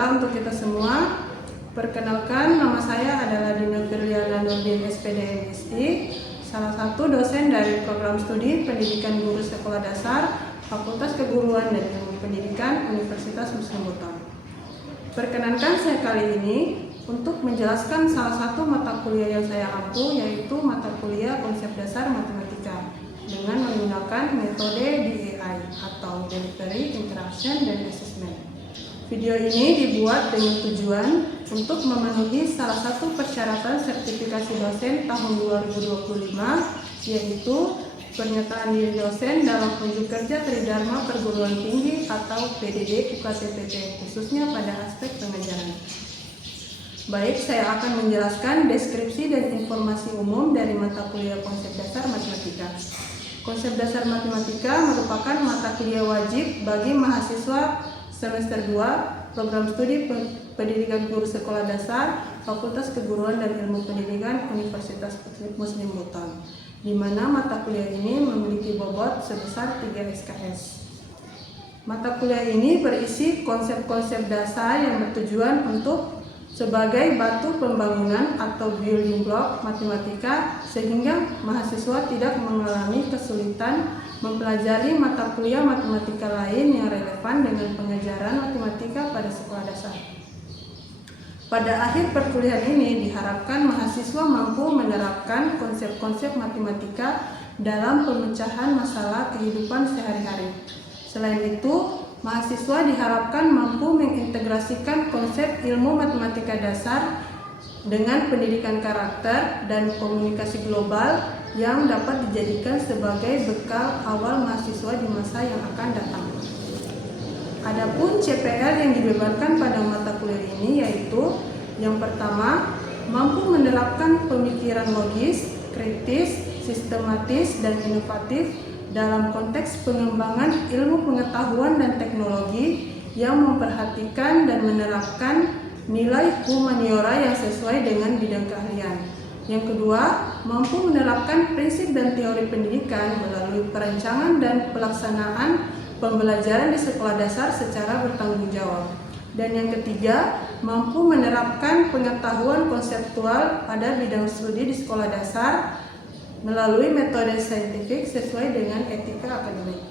sejahtera untuk kita semua. Perkenalkan, nama saya adalah Dina Firliana Nurdin SPD MSI, salah satu dosen dari program studi Pendidikan Guru Sekolah Dasar, Fakultas Keguruan dan Ilmu Pendidikan Universitas Muslim Buton. Perkenankan saya kali ini untuk menjelaskan salah satu mata kuliah yang saya ampu, yaitu mata kuliah Konsep Dasar Matematika dengan menggunakan metode DAI atau Delivery, Interaction, dan Assessment. Video ini dibuat dengan tujuan untuk memenuhi salah satu persyaratan sertifikasi dosen tahun 2025, yaitu pernyataan diri dosen dalam unjuk kerja Tridharma Perguruan Tinggi atau PDD UKT-PT, khususnya pada aspek pengajaran. Baik, saya akan menjelaskan deskripsi dan informasi umum dari mata kuliah Konsep Dasar Matematika. Konsep Dasar Matematika merupakan mata kuliah wajib bagi mahasiswa semester 2 Program Studi Pendidikan Guru Sekolah Dasar Fakultas Keguruan dan Ilmu Pendidikan Universitas Muslim Buton, di mana mata kuliah ini memiliki bobot sebesar 3 SKS. Mata kuliah ini berisi konsep-konsep dasar yang bertujuan untuk sebagai batu pembangunan atau building block matematika, sehingga mahasiswa tidak mengalami kesulitan mempelajari mata kuliah matematika lain yang relevan dengan pengajaran matematika pada sekolah dasar. Pada akhir perkuliahan ini diharapkan mahasiswa mampu menerapkan konsep-konsep matematika dalam pemecahan masalah kehidupan sehari-hari. Selain itu, mahasiswa diharapkan mampu mengintegrasikan konsep ilmu matematika dasar dengan pendidikan karakter dan komunikasi global yang dapat dijadikan sebagai bekal awal mahasiswa di masa yang akan datang. Adapun CPL yang dibebankan pada mata kuliah ini yaitu yang pertama, mampu menerapkan pemikiran logis, kritis, sistematis, dan inovatif dalam konteks pengembangan ilmu pengetahuan dan teknologi yang memperhatikan dan menerapkan nilai humaniora yang sesuai dengan bidang keahlian. Yang kedua, mampu menerapkan prinsip dan teori pendidikan melalui perancangan dan pelaksanaan pembelajaran di sekolah dasar secara bertanggung jawab. Dan yang ketiga, mampu menerapkan pengetahuan konseptual pada bidang studi di sekolah dasar melalui metode saintifik sesuai dengan etika akademik.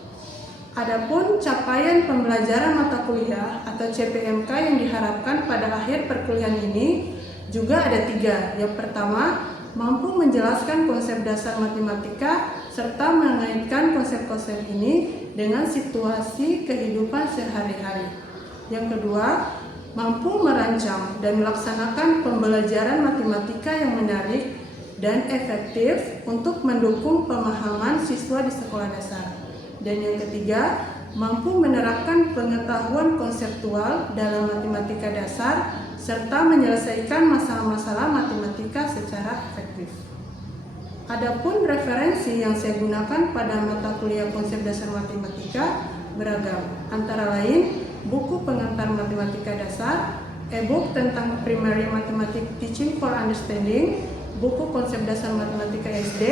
Adapun capaian pembelajaran mata kuliah atau CPMK yang diharapkan pada akhir perkuliahan ini juga ada 3. Yang pertama, mampu menjelaskan konsep dasar matematika serta mengaitkan konsep-konsep ini dengan situasi kehidupan sehari-hari. Yang kedua, mampu merancang dan melaksanakan pembelajaran matematika yang menarik dan efektif untuk mendukung pemahaman siswa di sekolah dasar. Dan yang ketiga, mampu menerapkan pengetahuan konseptual dalam matematika dasar serta menyelesaikan masalah-masalah matematika secara efektif. Adapun referensi yang saya gunakan pada mata kuliah Konsep Dasar Matematika beragam, antara lain buku pengantar matematika dasar, e-book tentang Primary Mathematics Teaching for Understanding, buku Konsep Dasar Matematika SD,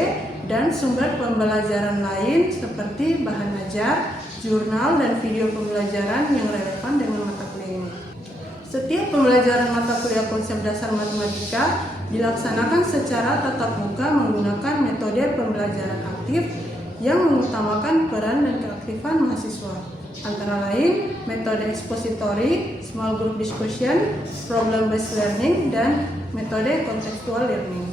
dan sumber pembelajaran lain seperti bahan ajar, jurnal, dan video pembelajaran yang relevan dengan mata kuliah ini. Setiap pembelajaran mata kuliah Konsep Dasar Matematika dilaksanakan secara tatap muka menggunakan metode pembelajaran aktif yang mengutamakan peran dan keaktifan mahasiswa. Antara lain, metode expository, small group discussion, problem-based learning, dan metode contextual learning.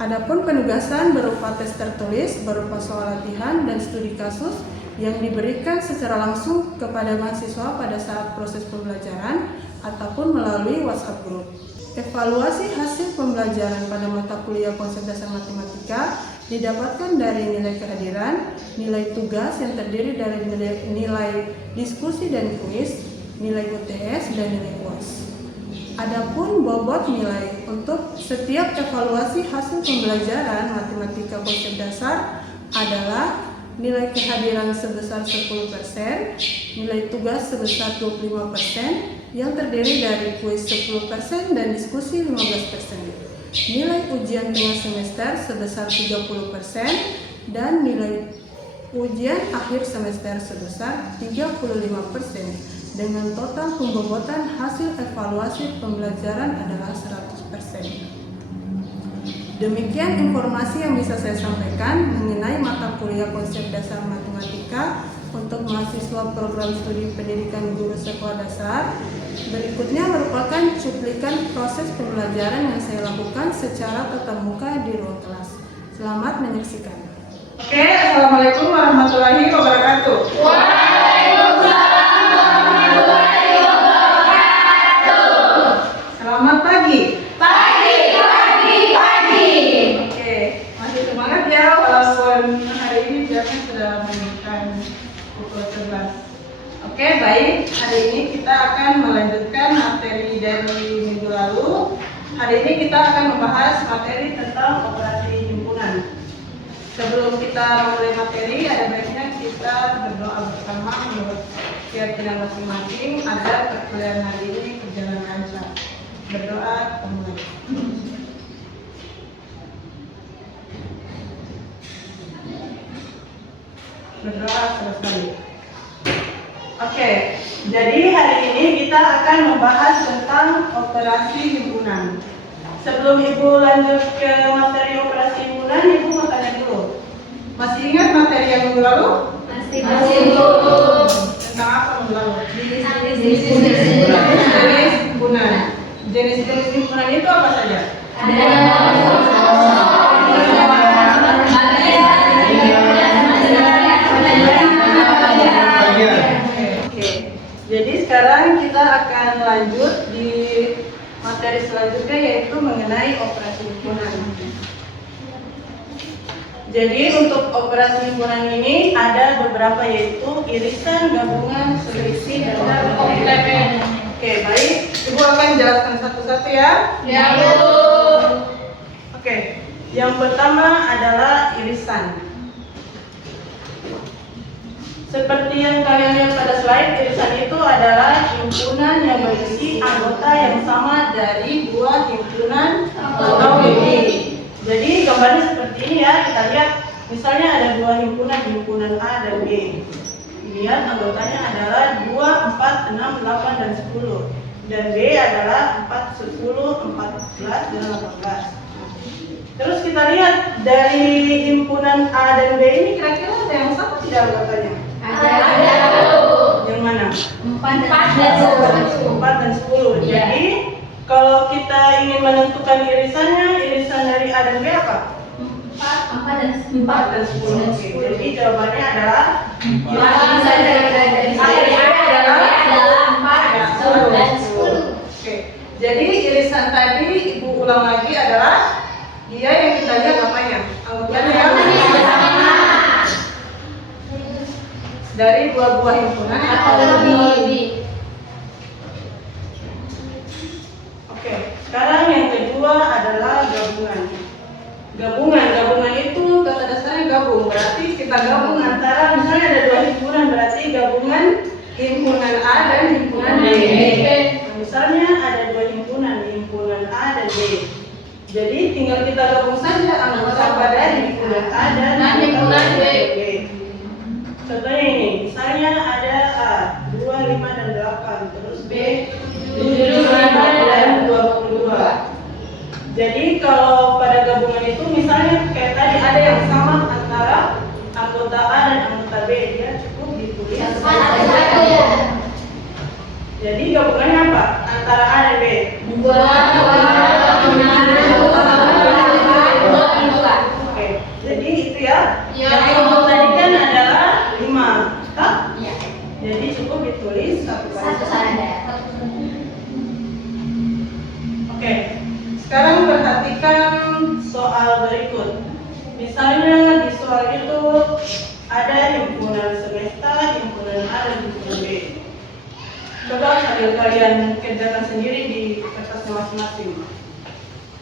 Adapun penugasan berupa tes tertulis, berupa soal latihan, dan studi kasus yang diberikan secara langsung kepada mahasiswa pada saat proses pembelajaran ataupun melalui WhatsApp group. Evaluasi hasil pembelajaran pada mata kuliah Konsep Dasar Matematika didapatkan dari nilai kehadiran, nilai tugas yang terdiri dari nilai diskusi dan kuis, nilai UTS, dan nilai UAS. Adapun bobot nilai untuk setiap evaluasi hasil pembelajaran matematika Konsep Dasar adalah nilai kehadiran sebesar 10%, nilai tugas sebesar 25%, yang terdiri dari kuis 10% dan diskusi 15%. Nilai ujian tengah semester sebesar 30% dan nilai ujian akhir semester sebesar 35%. dengan total pembobotan hasil evaluasi pembelajaran adalah 100%. Demikian informasi yang bisa saya sampaikan mengenai mata kuliah konsep dasar matematika untuk mahasiswa program studi pendidikan guru sekolah dasar. Berikutnya merupakan cuplikan proses pembelajaran yang saya lakukan secara tatap muka di ruang kelas. Selamat menyaksikan. Oke, Assalamualaikum warahmatullahi wabarakatuh. Waalaikumsalam warahmatullahi wabarakatuh. Selamat pagi. Pagi. Oke, masih semangat ya walaupun hari ini jamnya sudah menunjukkan pukul 11. Oke, baik. Hari ini kita akan melanjutkan materi dari minggu lalu. Hari ini kita akan membahas materi tentang operasi himpunan. Sebelum kita mulai materi, ada baiknya kita berdoa bersama menurut keyakinan masing-masing agar perkuliahan hari ini berjalan lancar. Berdoa, kita mulai. Berdoa selesai. Oke, jadi hari ini kita akan membahas tentang operasi himpunan. Sebelum Ibu lanjut ke materi operasi himpunan, Ibu mau tanya dulu. Masih ingat materi yang minggu lalu? Masih Bu. Tentang apa minggu lalu? Jenis Himpunan. Jenis-jenis himpunan itu apa saja? Oke. Jadi sekarang kita akan lanjut di materi selanjutnya yaitu mengenai operasi himpunan. Jadi untuk operasi himpunan ini ada beberapa yaitu irisan, gabungan, selisih, dan komplement. Oke, baik. Ibu akan jelaskan satu-satu ya. Ya Bu. Oke, yang pertama adalah irisan. Seperti yang kalian lihat pada slide, irisan itu adalah himpunan yang berisi anggota yang sama dari dua himpunan atau lebih. Jadi gambarnya seperti ini ya, kita lihat misalnya ada dua himpunan A dan B. Lihat anggotanya adalah 2, 4, 6, 8, dan 10. Dan B adalah 4, 10, 14, dan 18. Terus kita lihat dari himpunan A dan B ini kira-kira ada yang sama tidak anggotanya? Ada. Yang mana? 4 dan 10. 4 dan 10. Iya. Jadi kalau kita ingin menentukan irisannya, irisan dari A dan B apa? 4 dan 10. Oke. Jadi jawabannya adalah Irisan dari A adalah 4 dan 10. Oke. Jadi irisan tadi Ibu ulang lagi adalah dia yang kita lihat apanya? Anggotanya yang dari dua buah himpunan atau lebih. Oke, sekarang yang kedua adalah gabungan. Gabungan itu kata dasarnya gabung. Berarti kita gabung antara misalnya ada dua himpunan, berarti gabungan himpunan A dan himpunan B. Nah, misalnya ada dua himpunan A dan B. Jadi tinggal kita gabung saja anggota pada himpunan A dan himpunan B. Contohnya ini, misalnya ada A 2, 5, dan 8, terus B 7, 5, dan 22. Jadi kalau pada gabungan itu misalnya kayak tadi ada yang sama antara anggota A dan anggota B, dia cukup ditulis satu. Jadi gabungannya apa? Antara A dan B? 2, 5, 2. Oke, jadi itu ya. Ya. Yang disebut tadi kan adalah 5. Tak? Iya. Jadi cukup ditulis satu Satu saja. Oke, sekarang perhatikan soal berikut. Misalnya di soal itu ada himpunan semesta, himpunan A, dan himpunan B. Coba sambil kalian kerjakan sendiri di kertasnya masing-masing.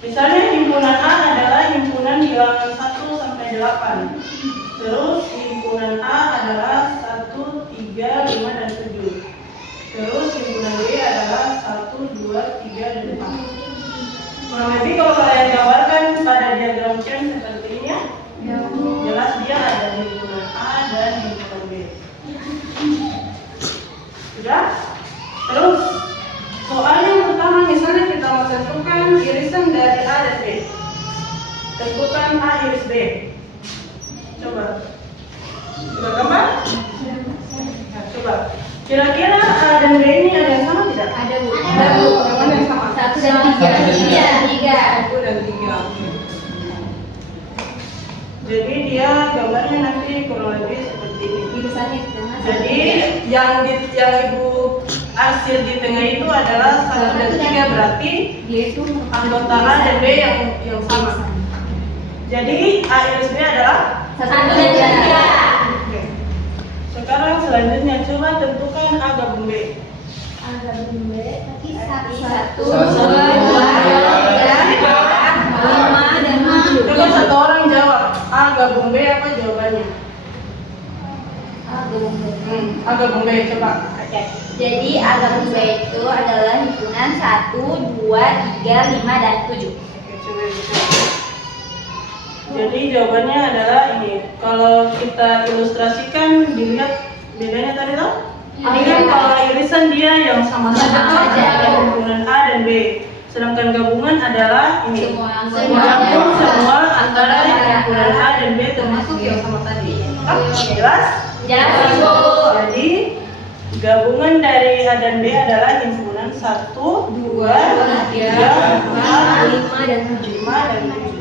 Misalnya himpunan A adalah himpunan bilangan 1 sampai 8. Terus himpunan A adalah 1, 3, 5, dan 7. Terus himpunan B adalah 1, 2, 3, dan 4. Kurang lebih kalau kalian gambarkan pada diagram Venn seperti ini ya, jelas dia ada himpunan A dan himpunan B. Sudah? Terus soal yang pertama, misalnya kita mau tentukan irisan dari A dan B. Tentukan A iris B. Coba. Sudah gambar? Nah, coba. Kira-kira A dan B ini ada yang sama tidak? Ada Bu. Ada Bu. Yang mana yang sama? 1 dan 3. 1 dan 3. Oke. Jadi dia gambarnya nanti kurang lebih seperti ini. Irisannya di tengah. Jadi yang Ibu arsir di tengah itu adalah 1 dan 3, berarti Dia itu anggota A dan B yang sama. Jadi A iris B adalah 1 dan 3. Oke. Sekarang selanjutnya coba tentukan A gabung B. Angka B 1, 2, 3, 4, 5 dan 7. Coba satu orang jawab A gabung B, apa jawabannya? A gabung B, coba. Oke. Jadi A gabung B itu adalah himpunan 1, 2, 3, 5 dan 7. Oke, coba lihat. Jadi jawabannya adalah ini. Kalau kita ilustrasikan, dilihat bedanya tadi tuh. Ini kan kalau irisan dia yang sama saja, himpunan A dan B. Sedangkan gabungan adalah ini. Menggabung semua antara himpunan A dan B termasuk yang sama tadi. Jelas? Jelas, Ibu. Jadi gabungan dari A dan B adalah himpunan 1, 2, 3, 4, 5 dan 7. 5 dan 7.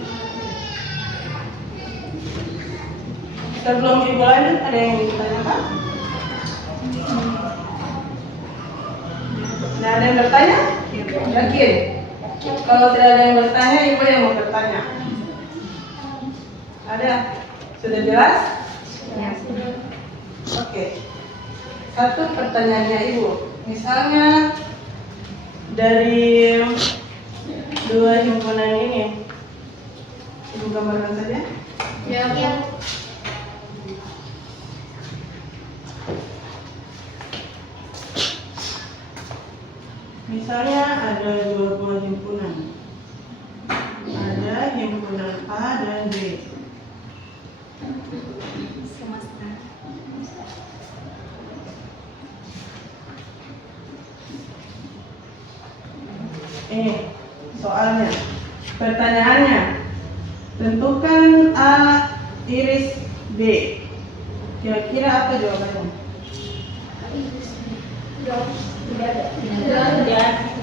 Sebelum Ibu lanjut, ada yang ingin ditanyakan? Tidak ada yang bertanya? Yakin? Kalau tidak ada yang bertanya, Ibu yang mau bertanya. Ada? Sudah jelas? Ya. Oke. Satu pertanyaannya Ibu. Misalnya dari dua himpunan ini, Ibu gambarkan saja. Ya. Misalnya ada dua buah himpunan. Ada himpunan A dan B. Ini soalnya. Pertanyaannya, tentukan A iris B. Kira-kira apa jawabannya?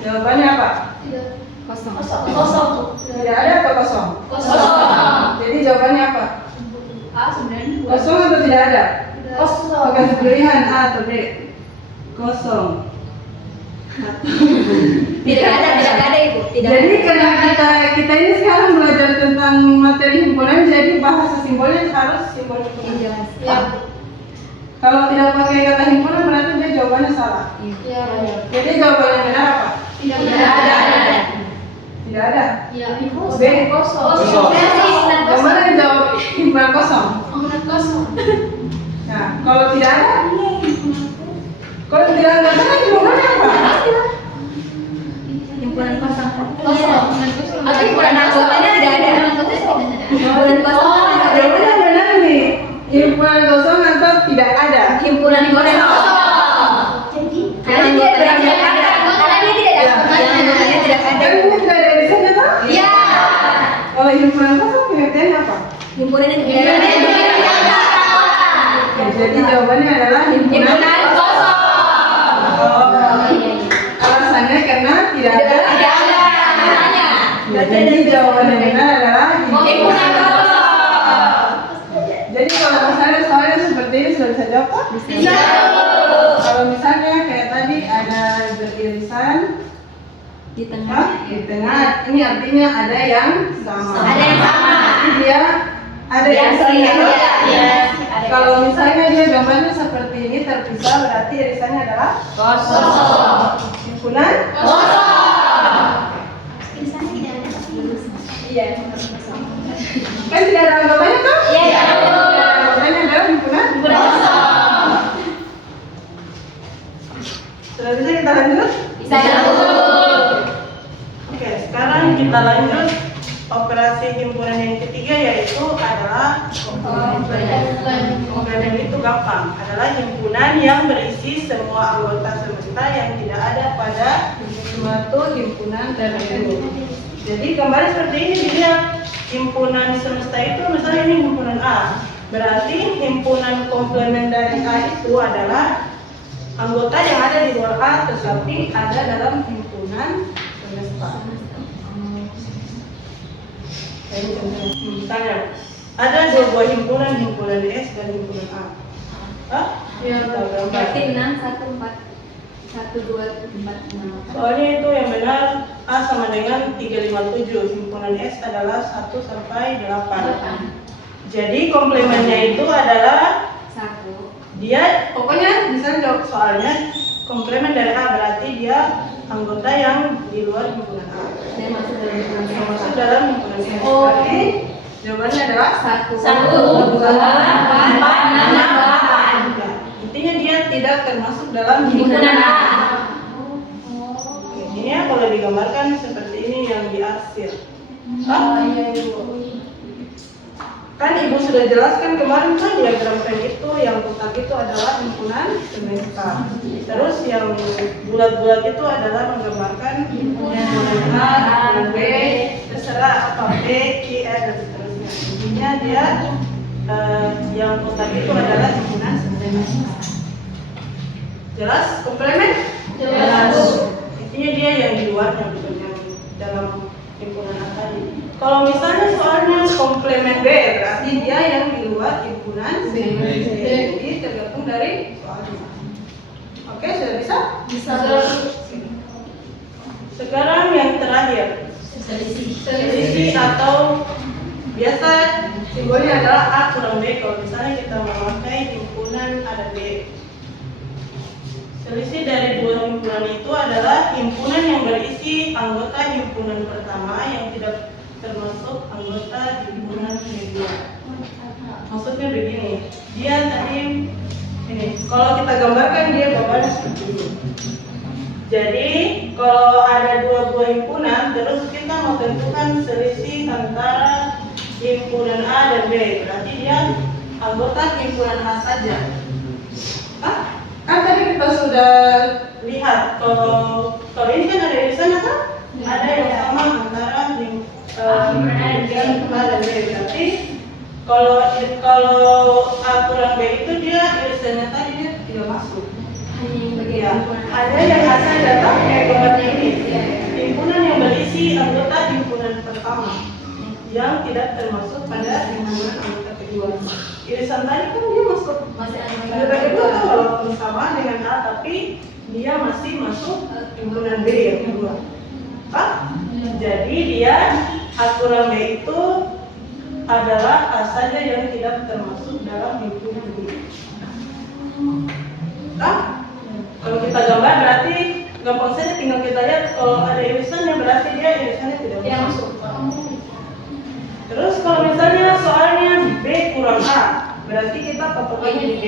Jawabannya apa? Kosong. Tidak ada atau kosong? Kosong. Jadi jawabannya apa? A sebenarnya Kosong atau tidak ada? kosong. Bukan pilihan A atau B. Kosong. Tidak ada Ibu. Tidak Jadi ada. karena kita ini sekarang belajar tentang materi himpunan, jadi bahasa simbolnya harus simbol himpunan. Jelas. Ya. Kalau tidak pakai kata himpunan berarti dia jawabannya salah. Iya. Jadi jawaban yang benar apa? Tidak ada. Tidak ada. Iya. B. Kosong. Yang mana yang jawab himpunan kosong? Kosong. Nah, kalau tidak ada, kalau tidak ada jawabannya apa? Himpunan kosong. Atau himpunan anggotanya tidak ada. Himpunan kosong. Jawabannya yang benar nih. Himpunan kosong atau tidak ada? Himpunan kosong. Karena dia tidak ada. Karena dia tidak ada. Anggotanya tidak ada. Kan ini tidak ada di sana toh? Iya. Kalau himpunan kosong pengertiannya apa? Himpunan yang tidak ada. Jadi jawabannya adalah himpunan kosong. Oh, alasannya karena tidak ada. Ya, jadi jawaban yang benar adalah Himpunan kosong. Jadi kalau misalnya soalnya seperti ini sudah bisa jawab Pak? Bisa. Kalau misalnya kayak tadi ada beririsan Di di tengah, ini artinya ada yang sama. Ada yang sama. Tapi dia ada yang sama. Kalau misalnya dia gambarnya seperti ini terpisah, berarti irisannya adalah kosong. himpunan. Iya. Kan tidak ada anggotanya toh? Iya. Tidak ada anggotanya adalah himpunan. Kosong. Sudah bisa kita lanjut? Bisa lanjut. Oke, sekarang kita lanjut operasi himpunan yang ketiga, yaitu adalah Komplement itu gampang, adalah himpunan yang berisi semua anggota semesta yang tidak ada pada Suatu himpunan tertentu. Jadi gambarnya seperti ini, dilihat himpunan semesta itu misalnya ini himpunan A. Berarti himpunan komplement dari A itu adalah anggota yang ada di luar A tetapi ada dalam himpunan semesta. Jadi contohnya, misalnya ada dua buah himpunan, himpunan S dan himpunan A. Ya, Kita gambar. Berarti 6, 1, 4. 1, 2, 4, 6. Soalnya itu yang benar A sama dengan 357, himpunan S adalah 1 sampai 8. Jadi komplemennya itu adalah 1. dia, pokoknya bisa jawab soalnya komplemen dari A berarti dia anggota yang di luar himpunan A. Dan masuk dalam himpunan Yang masuk dalam himpunan S. Oh. Berarti jawabannya adalah 1, 2, 4, 6, 8. ya. Intinya dia tidak termasuk dalam Himpunan A. Oke, ini ya kalau digambarkan seperti ini yang diarsir. Kan ibu sudah jelaskan kemarin kan diagram pen itu yang kotak itu adalah himpunan semesta. Terus yang bulat-bulat itu adalah menggambarkan himpunan A, himpunan B, terserah apa B, Q, R dan seterusnya. Intinya dia yang kotak itu adalah himpunan semesta. Jelas komplemen? Jelas. Intinya dia yang di luarnya bukan yang dalam himpunan A tadi. Kalau misalnya soalnya komplemen B berarti dia yang di luar himpunan B. Jadi tergantung dari soalnya. Oke, sudah bisa? Bisa. Sekarang yang terakhir, selisih atau biasa simbolnya adalah A kurang B. Kalau misalnya kita memakai himpunan A dan B. Selisih dari dua himpunan itu adalah himpunan yang berisi anggota himpunan pertama yang tidak termasuk anggota himpunan kedua. Maksudnya begini, dia tadi ini, kalau kita gambarkan dia gambarnya seperti ini. Jadi kalau ada dua buah himpunan, terus kita mau tentukan selisih antara himpunan A dan B, berarti dia anggota himpunan A saja. Kan tadi kita sudah Lihat, kalau ini kan ada irisannya kan? Ada yang sama antara himpunan A dan B. Berarti kalau A kurang B itu dia irisannya tadi dia tidak masuk. Ya, ada yang asal datang kayak gambarnya ini. Himpunan yang berisi anggota himpunan pertama yang tidak termasuk pada himpunan anggota kedua. Irisan tadi kan dia masuk. Anggota kedua kan walaupun sama dengan A tapi dia masih masuk himpunan B yang kedua. Jadi dia A kurang B itu adalah A saja yang tidak termasuk dalam himpunan B. Kalau kita gambar berarti gampang saja, tinggal kita lihat kalau ada irisannya berarti dia irisannya tidak masuk. Terus kalau misalnya soalnya B kurang A, berarti kita patokannya di B.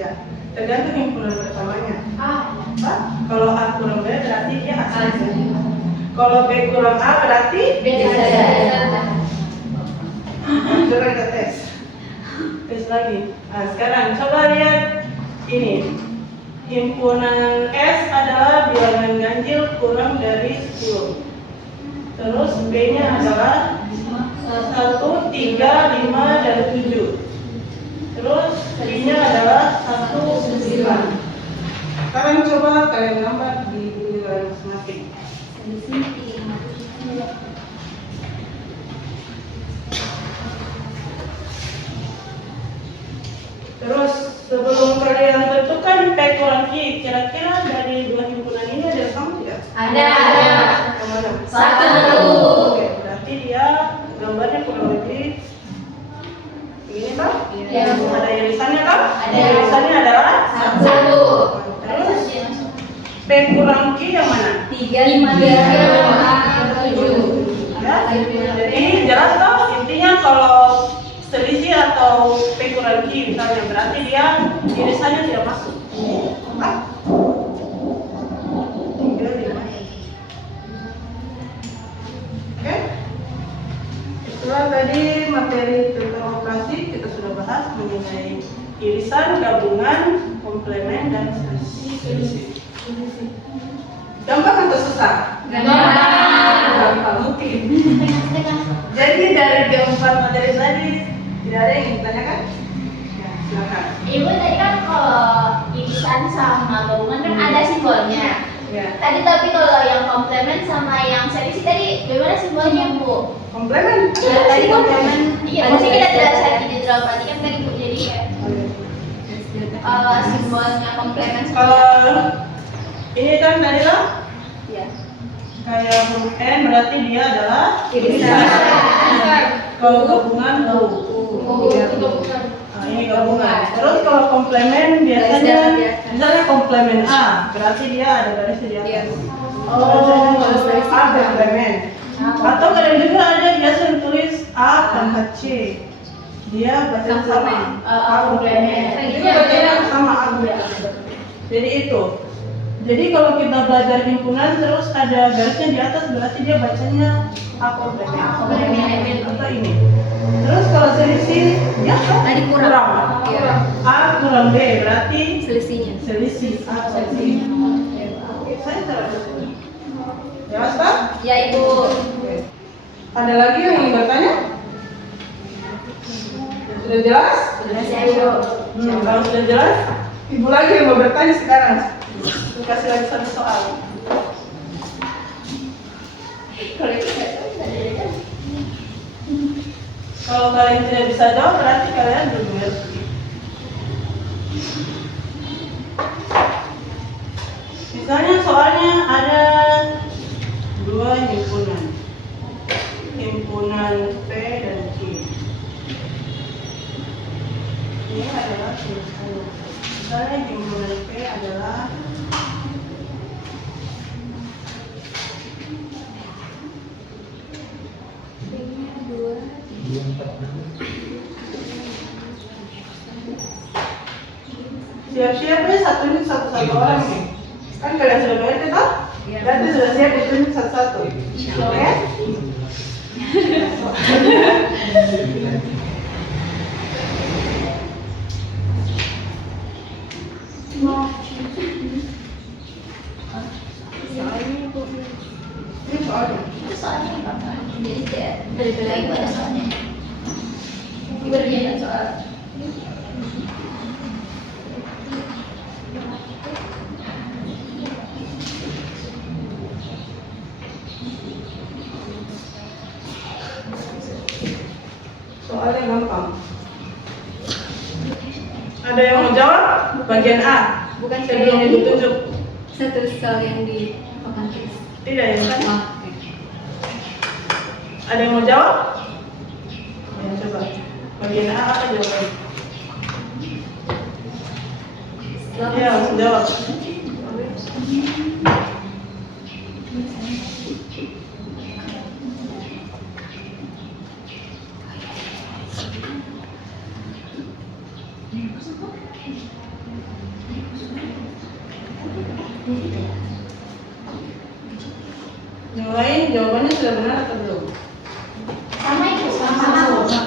Ya, tergantung himpunan pertamanya. Kalau A kurang B berarti dia A saja. Kalau B kurang A berarti B saja. Coba kita tes lagi. Nah, sekarang coba lihat ini. Himpunan S adalah bilangan ganjil kurang dari 10. Terus B-nya adalah 1, 3, 5, dan 7. Terus B-nya adalah 1, 9. Sekarang coba kalian gambar di bilangan masing-masing. Terus sebelum kalian tentukan P kurang Q, kira-kira dari dua himpunan ini ada yang sama tidak? Ada. Yang mana? 1. Oke, berarti dia gambarnya kurang lebih begini kan? Iya. Ada irisannya kan? Ada. Irisannya adalah 1. Terus P kurang Q yang mana? 3, 5, 7. Ya, jadi jelas toh intinya kalau selisih atau P kurang Q misalnya berarti dia irisannya tidak masuk. Oke. Setelah tadi materi tentang operasi kita sudah bahas mengenai irisan, gabungan, komplemen, dan selisih. Gampang atau susah? Gampang. Mungkin. Jadi dari keempat materi tadi tidak ada yang ditanyakan? Ya, silakan. Ibu tadi kan kalau irisan sama gabungan kan ada simbolnya. Ya. Tapi kalau yang komplemen sama yang selisih tadi bagaimana simbolnya Bu? Komplemen. Ya, tadi komplemen. Iya, maksudnya kita jelaskan di draw tadi kan tadi Bu jadi simbolnya komplemen. Kalau ini kan tadi lah Iya. kayak huruf N berarti dia adalah Irisan. Kalau gabungan Nah, ini gabungan. Terus kalau komplemen biasanya misalnya komplemen A berarti dia ada garis di atas. A komplemen. Atau kadang juga ada biasa tulis A pangkat C. Dia baca sama A komplemen. Itu bacanya sama A komplemen. Jadi itu. Jadi kalau kita belajar himpunan terus ada garisnya di atas berarti dia bacanya A komplemen. Atau ini. Terus kalau selisih ya Tadi kurang. Iya. A kurang B berarti Selisihnya. selisih A selisih. Oke, saya taruh di sini. Ya, Mas Pak? Ya Ibu. Oke. Ada lagi yang ingin bertanya? Sudah jelas? Jelas ya Ibu. Kalau sudah jelas, Ibu lagi yang mau bertanya sekarang. Aku kasih lagi satu soal. Kalau itu nggak tahu, bisa dilihat. Kalau kalian tidak bisa jawab, berarti kalian belum ngerti. Misalnya soalnya ada dua himpunan, himpunan P dan Q. Ini adalah himpunan. Misalnya himpunan P adalah siap-siap deh satunya satu-satu orang nih. Kan kalian sudah mengerti toh? Berarti sudah siap ditunjuk satu-satu. Oke? Ini soalnya. Soalnya Bapak. Jadi tidak berbeda Ibu ada soalnya. Ibu ada soal. Soalnya gampang. Ada yang mau jawab? Bagian A. Bukan Sebelum yang Ibu tunjuk. Satu soal yang di papan tulis. Tidak yang kan? Oh, oke. Ada yang mau jawab? Ya, coba. Bagian A apa jawabannya? Ya, langsung jawab. Yang lain jawabannya sudah benar atau belum? Sama Ibu, sama.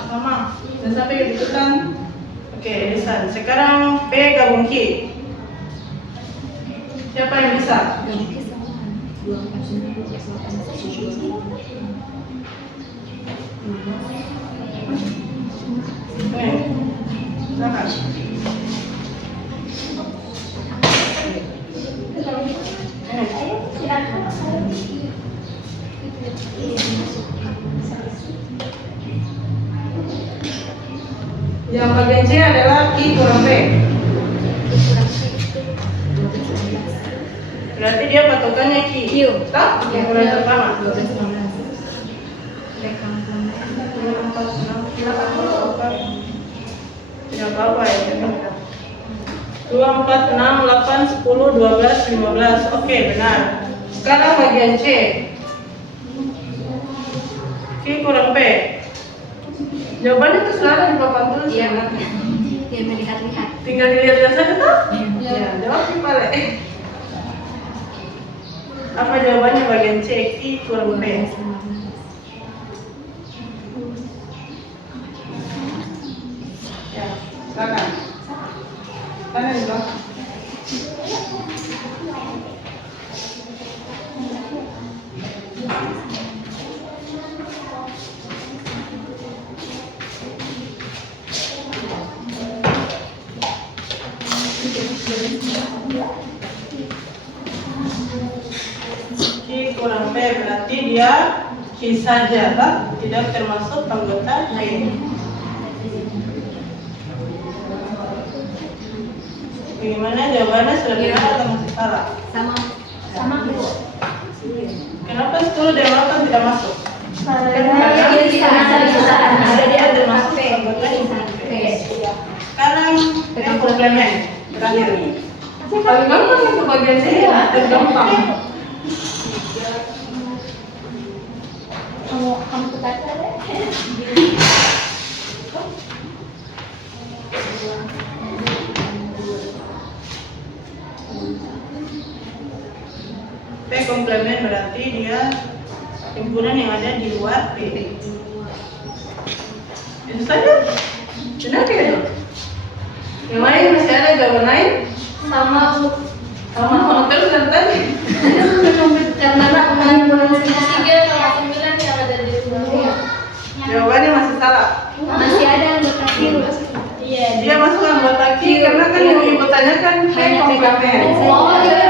Sama. Dan sampai kebetulan. Oke, Lisan. Sekarang P gabung Q. Siapa yang bisa? Gak mungkin sama. 249, 248. Oke. Silakan. Ayo, silakan. Yang bagian C adalah Q kurang P. Berarti dia patokannya Q. Q. Toh? Yang bulan pertama. 12, 19. Tidak apa-apa ya. 2, 4, 6, 8, 10, 12, 15. Oke, benar. Sekarang bagian C. Q kurang P. Jawabannya itu selalu di papan tulis. Iya. Ya. Dia melihat-lihat. Tinggal dilihat saja toh? Iya. Ya, jawab sih Pale. Apa jawabannya bagian C? Q kurang P. 12, 15. Ya. di belakang. Q kurang P berarti dia Q saja, tak? Tidak termasuk anggota P. Bagaimana jawabannya, sudah benar atau masih salah? Sama Bu. Kenapa 10 dan 8 tidak masuk? Karena dia termasuk anggota P. Sekarang yang komplemen terakhir nih. Paling gampang itu bagian sini ya, tergampang. kamu tukar saja. P komplemen berarti dia himpunan yang ada di luar P. Itu saja. Benar ya itu? Yang lain masih ada jawaban lain? Sama Bu. Sama terus dan tadi. Karena tiga sama 9 yang ada di luar. Jawabannya masih salah. Masih ada anggota Q. Iya. Dia masuk anggota Q karena kan yang ibu tanyakan P komplemen. Oh iya.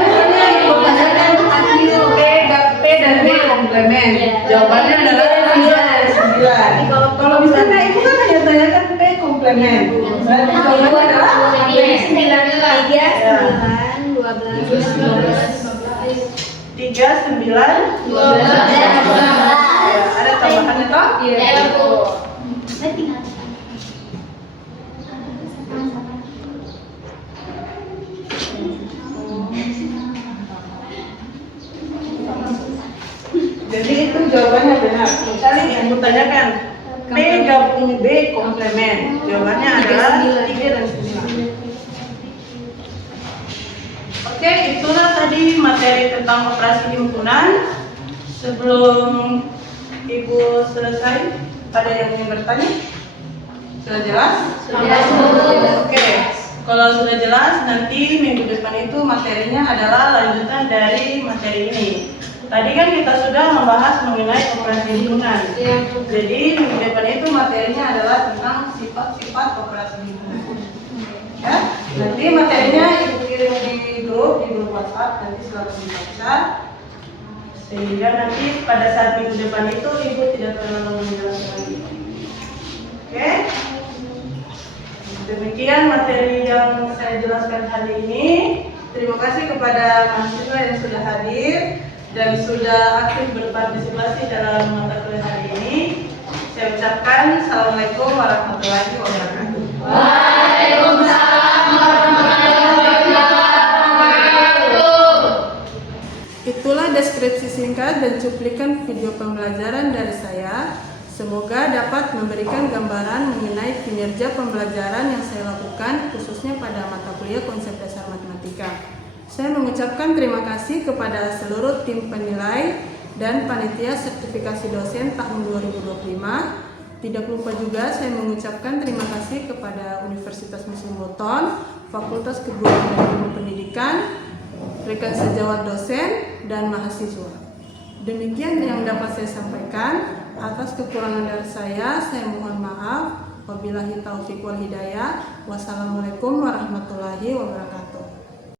Ibu tanyakan P dan B komplemen. Jawabannya adalah 9. Kalau misalnya ibu kan hanya tanyakan P komplemen. Berarti jawabannya adalah 3, 9, 12. Ya, ada tambahannya toh? Iya Bu. Jadi itu jawabannya benar. Misalnya yang ibu tanyakan P gabung B komplemen. Jawabannya adalah 3 dan 9. Oke, itulah tadi materi tentang operasi himpunan. Sebelum ibu selesai, ada yang ingin bertanya? Sudah jelas? Oke, kalau sudah jelas, nanti minggu depan itu materinya adalah lanjutan dari materi ini. Tadi kan kita sudah membahas mengenai operasi himpunan. Jadi minggu depan itu materinya adalah tentang sifat-sifat operasi himpunan. Ya, nanti materinya ibu kirim di grup WhatsApp, nanti selalu dibaca. Sehingga nanti pada saat minggu depan itu ibu tidak terlalu menjelaskan lagi. Oke? Demikian materi yang saya jelaskan hari ini. Terima kasih kepada mahasiswa yang sudah hadir dan sudah aktif berpartisipasi dalam mata kuliah hari ini. Saya ucapkan Assalamualaikum warahmatullahi wabarakatuh. Itulah deskripsi singkat dan cuplikan video pembelajaran dari saya. Semoga dapat memberikan gambaran mengenai kinerja pembelajaran yang saya lakukan khususnya pada mata kuliah konsep dasar matematika. Saya mengucapkan terima kasih kepada seluruh tim penilai dan panitia sertifikasi dosen tahun 2025. Tidak lupa juga saya mengucapkan terima kasih kepada Universitas Muslim Boton, Fakultas Keguruan dan Ilmu Pendidikan, rekan sejawat dosen, dan mahasiswa. Demikian yang dapat saya sampaikan. Atas kekurangan dari saya mohon maaf. Wabillahi taufiq wal hidayah. Wassalamualaikum warahmatullahi wabarakatuh.